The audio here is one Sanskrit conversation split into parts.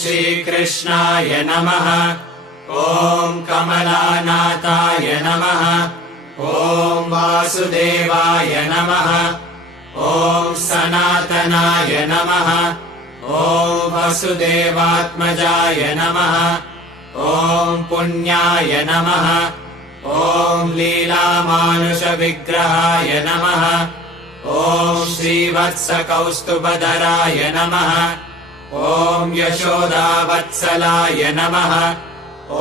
श्रीकृष्णाय नमः। ॐ कमलानाथाय नमः। ॐ वासुदेवाय नमः। ॐ सनातनाय नमः। ॐ वसुदेवात्मजाय नमः। ॐ पुण्याय नमः। ॐ लीलामानुषविग्रहाय नमः। ॐ श्रीवत्सकौस्तुभधराय नमः। ॐ यशोदावत्सलाय नमः। ॐ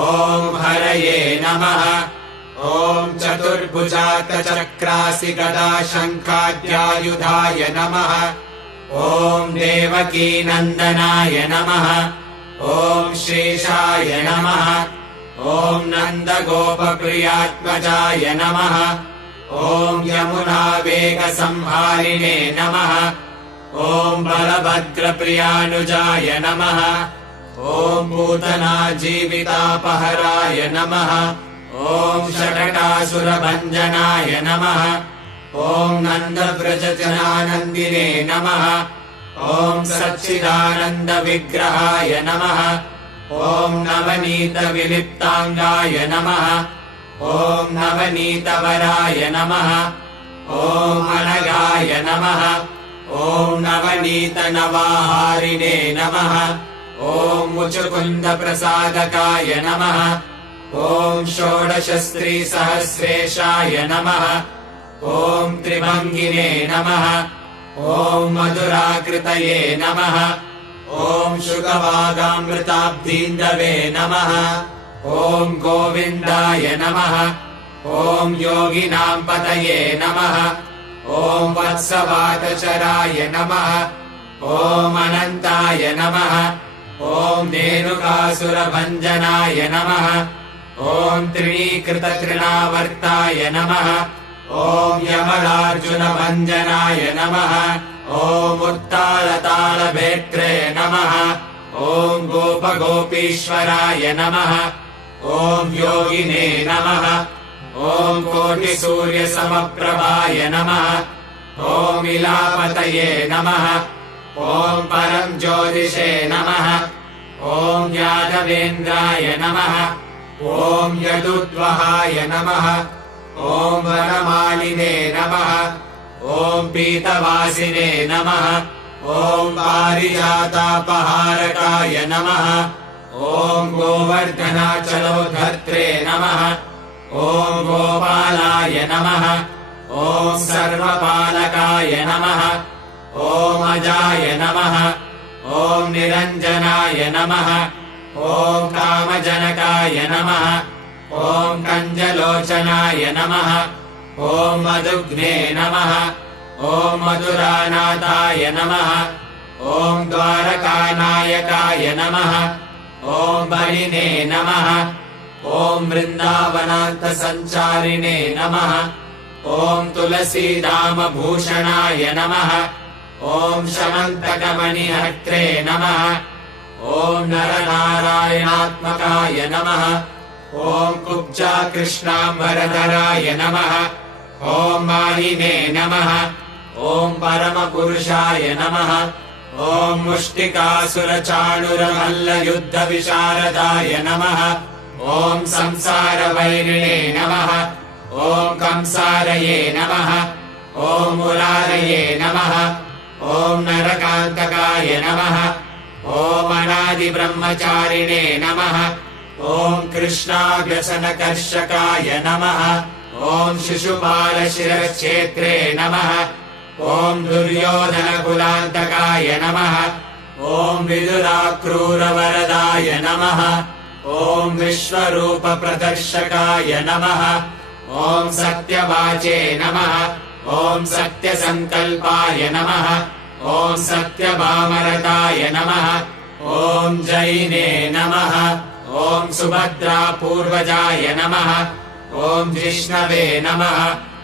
हरये नमः। ॐ चतुर्भुजातचक्रासि गदाशङ्खाद्यायुधाय नमः। ॐ देवकीनन्दनाय नमः। ॐ श्रीशाय नमः। ॐ नन्दगोपप्रियात्मजाय नमः। ॐ यमुनावेगसंहारिणे नमः। ॐ बलभद्रप्रियानुजाय नमः। ॐ पूतनाजीवितापहराय नमः। ॐ षटकासुरभञ्जनाय नमः। ॐ नन्दव्रजजनानन्दिने नमः। ॐ सच्चिदानन्दविग्रहाय नमः। ॐ नवनीतविलिप्ताङ्गाय नमः। ॐ नवनीतवराय नमः। ॐ अनगाय नमः। ॐ नवनीतनवाहारिणे नमः। ॐ मुचुकुन्दप्रसादकाय नमः। ॐ षोडशस्त्रीसहस्रेशाय नमः। ॐ त्रिभङ्गिने नमः। ॐ मधुराकृतये नमः। ॐ शुकवागामृताब्धीन्दवे नमः। ॐ गोविन्दाय नमः। ॐ योगिनां पतये नमः। ॐ वत्सवादचराय नमः। ॐ अनन्ताय नमः। ॐ धेनुकासुरभञ्जनाय नमः। ॐ त्रिणीकृततृणावर्ताय नमः। ॐ यमलार्जुनभञ्जनाय नमः। ॐ उत्तालतालभेत्रे नमः। ॐ गोपगोपीश्वराय नमः। ॐ योगिने नमः। ॐ कोटिसूर्यसमप्रभाय नमः। ॐ इलापतये नमः। ॐ परं ज्योतिषे नमः। ॐ यादवेन्द्राय नमः। ॐ यदुद्वहाय नमः। ॐ वनमालिने नमः। ॐ पीतवासिने नमः। ॐ पारिजातापहारकाय नमः। ॐ गोवर्धनाचलोधर्त्रे नमः। ॐ गोपालाय नमः। ॐ सर्वपालकाय नमः। ॐ अजाय नमः। ॐ निरञ्जनाय नमः। ॐ कामजनकाय नमः। ॐ कञ्जलोचनाय नमः। ॐ मधुग्ने नमः। ॐ मधुरानाथाय नमः। ॐ द्वारकानायकाय नमः। ॐ बलिने नमः। ॐ वृन्दावनान्तसञ्चारिणे नमः। ॐ तुलसीदामभूषणाय नमः। ॐ शमन्तकमणिहर्त्रे नमः। ॐ नरनारायणात्मकाय नमः। ॐ कुब्जाकृष्णाम्बरधराय नमः। ॐ मालिने नमः। ॐ परमपुरुषाय नमः। ॐ मुष्टिकासुरचाणुरमल्लयुद्धविशारदाय नमः। ॐ संसारवैरिणे नमः। ॐ कंसारये नमः। ॐ मुरारये नमः। ॐ नरकान्तकाय नमः। ॐ अनादिब्रह्मचारिणे नमः। ॐ कृष्णाव्यसनकर्षकाय नमः। ॐ शिशुपालशिरश्छेत्रे नमः। ॐ दुर्योधनकुलान्तकाय नमः। ॐ विदुराक्रूरवरदाय नमः। ॐ विश्वरूपप्रदर्शकाय नमः। ॐ सत्यवाचे नमः। ॐ सत्यसङ्कल्पाय नमः। ॐ सत्यभामरताय नमः। ॐ जैने नमः। ॐ सुभद्रापूर्वजाय नमः। ॐ जिष्णवे नमः।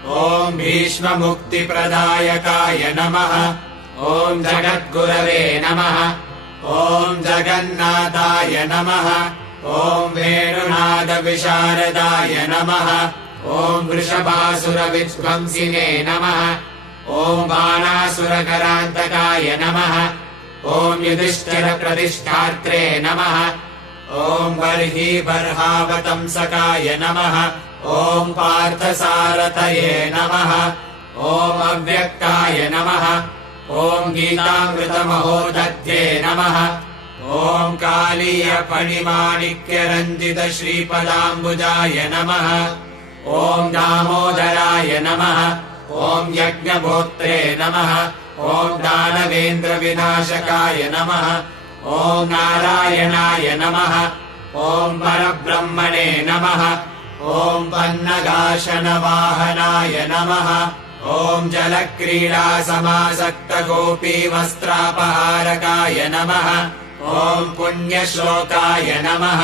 ॐ भीष्ममुक्तिप्रदायकाय नमः। ॐ जगद्गुरवे नमः। ॐ जगन्नाथाय नमः। ॐ वेणुनादविशारदाय नमः। ॐ वृषभासुरविध्वंसिने नमः। ॐ बाणासुरकरान्तकाय नमः। ॐ युधिष्ठिरप्रतिष्ठात्रे नमः। ॐ बर्हिबर्हावतंसकाय नमः। ॐ पार्थसारथये नमः। ॐ अव्यक्ताय नमः। ॐ गीतामृतमहोदध्ये नमः। ॐ कालीयफणिमाणिक्यरञ्जितश्रीपदाम्बुजाय नमः। ॐ दामोदराय नमः। ॐ यज्ञभोक्त्रे नमः। ॐ दानवेन्द्रविनाशकाय नमः। ॐ नारायणाय नमः। ॐ परब्रह्मणे नमः। ॐ पन्नगाशनवाहनाय नमः। ॐ जलक्रीडासमासक्तगोपीवस्त्रापहारकाय नमः। ॐ पुण्यश्लोकाय नमः।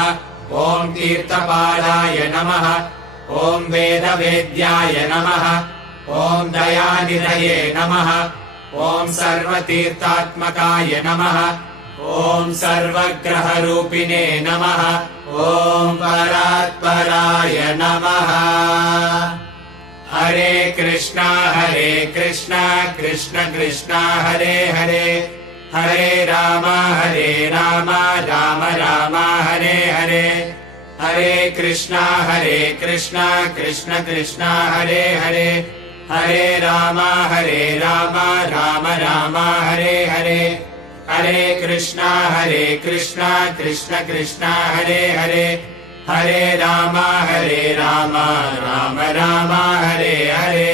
ॐ तीर्थपालाय नमः। ॐ वेदवेद्याय नमः। ॐ दयानिधये नमः। ॐ सर्वतीर्थात्मकाय नमः। ॐ सर्वग्रहरूपिणे नमः। ॐ परात्पराय नमः। हरे कृष्णा कृष्ण कृष्ण हरे हरे, हरे राम राम राम हरे हरे, हरे कृष्णा कृष्ण कृष्ण हरे हरे, हरे राम राम राम हरे हरे, हरे कृष्णा कृष्ण कृष्ण हरे हरे, हरे राम राम राम हरे हरे।